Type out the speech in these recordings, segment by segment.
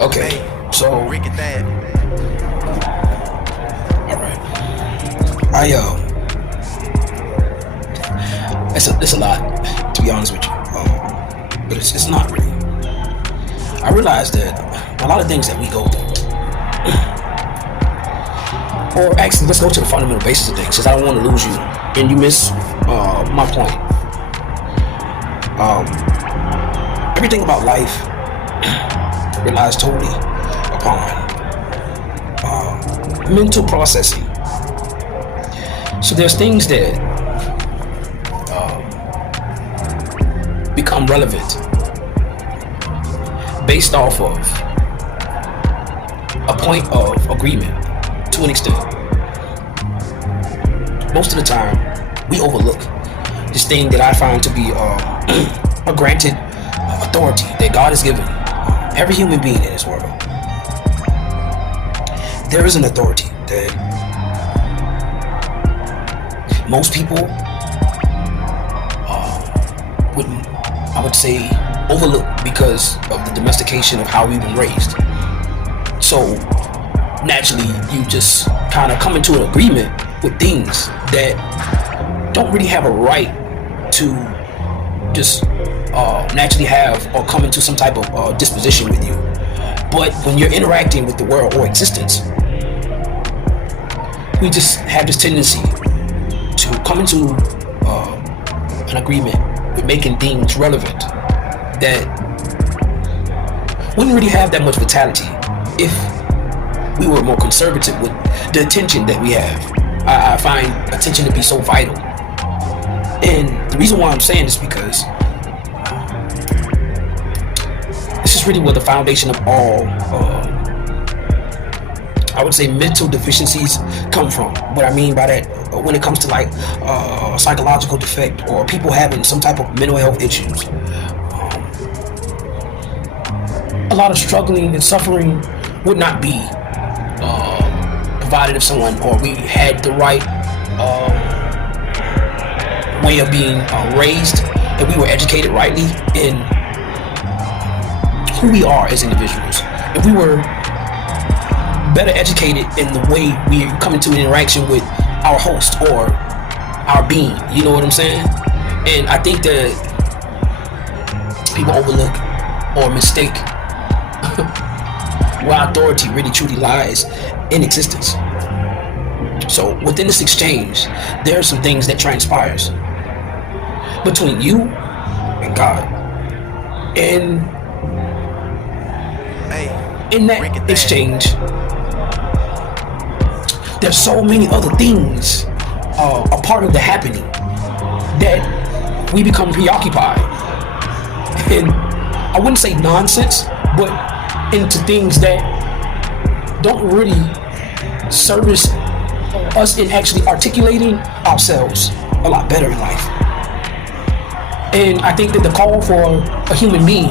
Okay, so Rick at that. all right, I it's a lot, to be honest with you, but it's not really. I realize that a lot of things that we go through, or actually, let's go to the fundamental basis of things, because I don't want to lose you and you miss my point. Everything about life relies totally upon mental processing. So there's things that become relevant based off of a point of agreement to an extent. Most of the time, we overlook this thing that I find to be a granted authority that God has given every human being in this world. There is an authority that most people would, I would say, overlook because of the domestication of how we've been raised. So naturally, you just kind of come into an agreement with things that don't really have a right to just naturally have or come into some type of disposition with you. But when you're interacting with the world or existence, we just have this tendency to come into an agreement with making things relevant that wouldn't really have that much vitality if we were more conservative with the attention that we have. I find attention to be so vital. And the reason why I'm saying this is because this is really where the foundation of all, I would say, mental deficiencies come from. What I mean by that, when it comes to like psychological defect or people having some type of mental health issues, a lot of struggling and suffering would not be provided if someone or we had the right way of being raised and we were educated rightly in who we are as individuals. If we were better educated in the way we come into an interaction with our host or our being, you know what I'm saying? And I think that people overlook or mistake where authority really truly lies in existence. So within this exchange, there are some things that transpires between you and God. And in that exchange, there's so many other things a part of the happening that we become preoccupied. And I wouldn't say nonsense, but into things that don't really service us in actually articulating ourselves a lot better in life. And I think that the call for a human being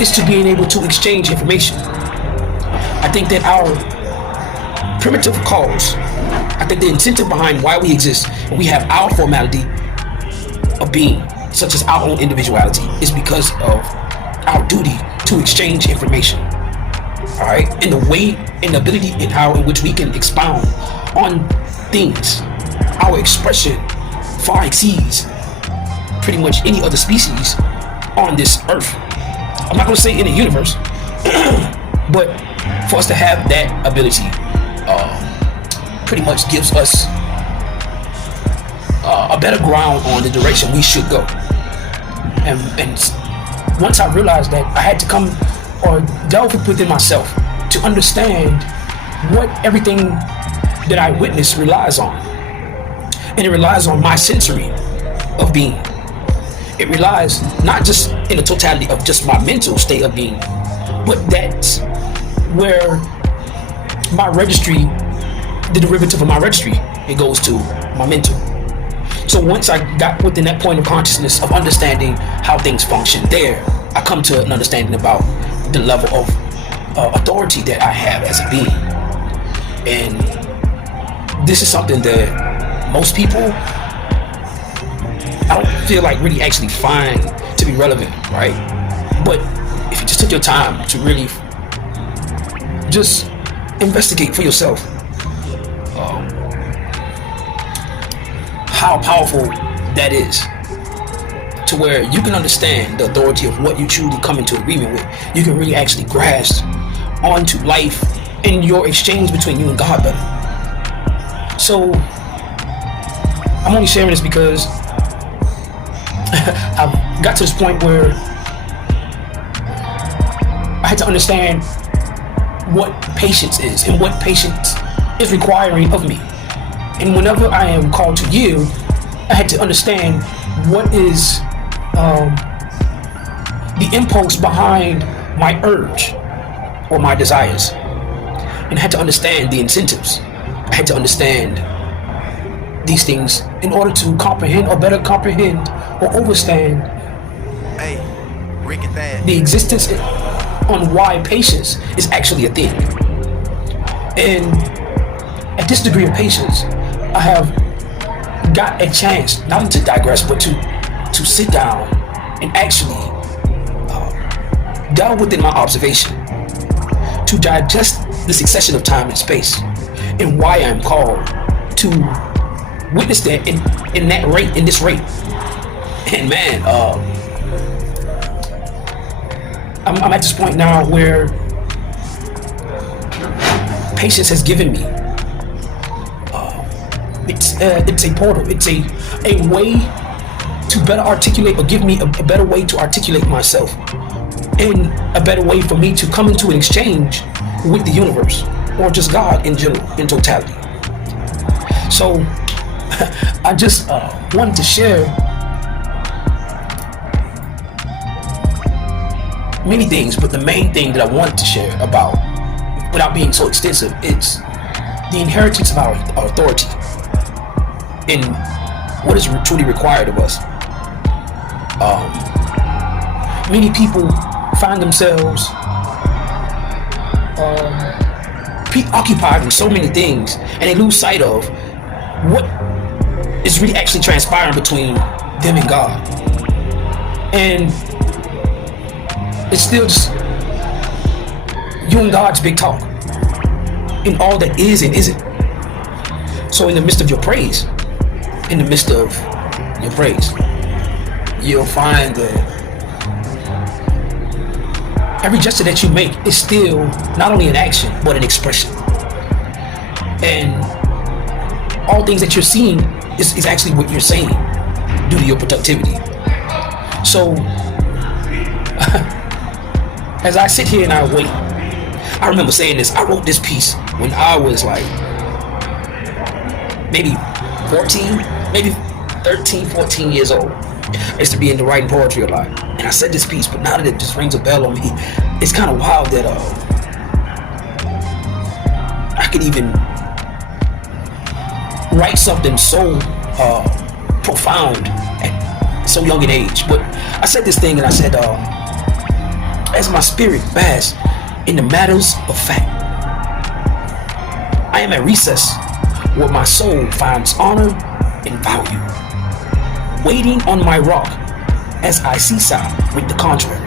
is to being able to exchange information. I think that our primitive cause, I think the incentive behind why we exist, and we have our formality of being, such as our own individuality, is because of our duty to exchange information. All right, and the way and the ability and how in which we can expound on things, our expression far exceeds pretty much any other species on this earth. I'm not going to say in the universe, but for us to have that ability pretty much gives us a better ground on the direction we should go. And once I realized that, I had to come or delve within myself to understand what everything that I witness relies on. And it relies on my sensory of being. It relies not just in the totality of just my mental state of being, but that's where my registry, the derivative of my registry, it goes to my mental. So once I got within that point of consciousness of understanding how things function there, I come to an understanding about the level of authority that I have as a being. And this is something that most people, I don't feel like really actually find to be relevant, right? But if you just took your time to really just investigate for yourself how powerful that is, to where you can understand the authority of what you truly come into agreement with. You can really actually grasp onto life and your exchange between you and God better. So I'm only sharing this because I've got to this point where I had to understand what patience is and what patience is requiring of me. And whenever I am called to yield, I had to understand what is the impulse behind my urge or my desires. And I had to understand the incentives. I had to understand these things in order to comprehend or better comprehend or understand the existence on why patience is actually a thing. And at this degree of patience, I have got a chance not only to digress, but to sit down and actually delve within my observation, to digest the succession of time and space, and why I'm called to witness that in that rate, in this rate. And man, I'm at this point now where patience has given me it's a portal, it's a way to better articulate, or give me a better way to articulate myself, and a better way for me to come into an exchange with the universe, or just God in general, in totality. So I just wanted to share many things, but the main thing that I wanted to share about, without being so extensive, it's the inheritance of our authority and what is truly required of us. Many people find themselves preoccupied in so many things, and they lose sight of what is really actually transpiring between them and God. And it's still just you and God's big talk in all that is and isn't. So in the midst of your praise, you'll find that every gesture that you make is still not only an action, but an expression. And all things that you're seeing is actually what you're saying due to your productivity. So as I sit here and I wait, I remember saying this. I wrote this piece when I was like maybe 14, maybe 13, 14 years old. I used to be into writing poetry a lot. And I said this piece, but now that it just rings a bell on me, it's kind of wild that I could even write something so profound at so young an age. But I said this thing and I said, as my spirit basks in the matters of fact, I am at recess where my soul finds honor and value, waiting on my rock as I seesaw with the contrary.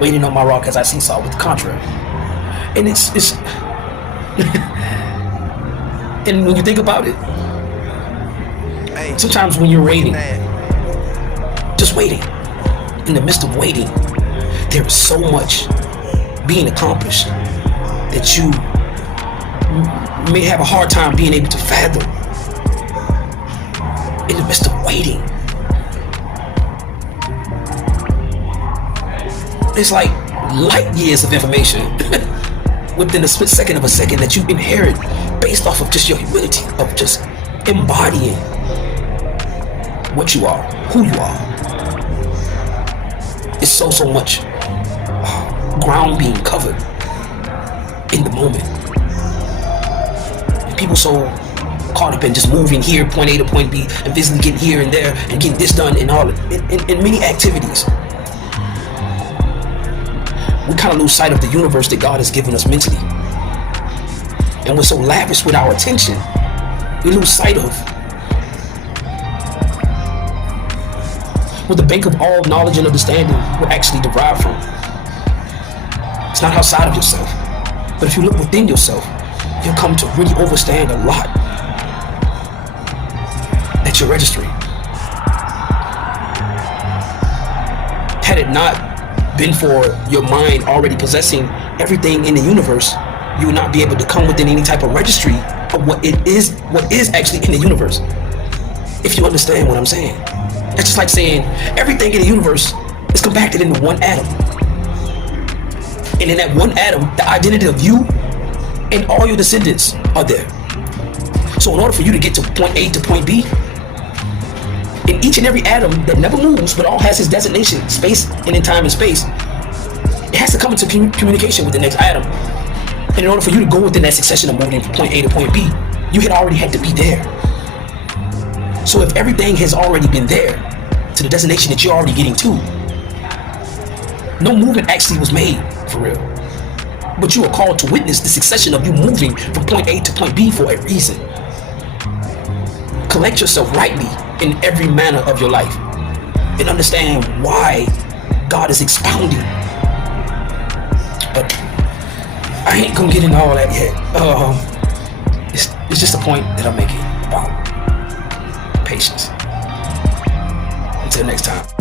Waiting on my rock as I seesaw with the contrary. And it's and when you think about it, sometimes when you're waiting, just waiting, in the midst of waiting, there is so much being accomplished that you may have a hard time being able to fathom in the midst of waiting. It's like light years of information within a split second of a second that you inherit based off of just your humility, of just embodying what you are, who you are. It's so much ground being covered in the moment. And people so caught up in just moving here, point A to point B, and visibly getting here and there and getting this done and all in many activities. We kind of lose sight of the universe that God has given us mentally. And we're so lavish with our attention, we lose sight of where the bank of all knowledge and understanding will actually derive from. It's not outside of yourself, but if you look within yourself, you'll come to really understand a lot that you're registering. Had it not been for your mind already possessing everything in the universe, you would not be able to come within any type of registry of what is actually in the universe. If you understand what I'm saying. It's just like saying everything in the universe is compacted into one atom. And in that one atom, the identity of you and all your descendants are there. So in order for you to get to point A to point B, in each and every atom that never moves but all has its designation, space and in time and space, it has to come into communication with the next atom. And in order for you to go within that succession of moving from point A to point B, you had already had to be there. So if everything has already been there to the destination that you're already getting to, no movement actually was made for real. But you are called to witness the succession of you moving from point A to point B for a reason. Collect yourself rightly in every manner of your life and understand why God is expounding. But I ain't gonna get into all that yet. It's just a point that I'm making about patience. Until next time.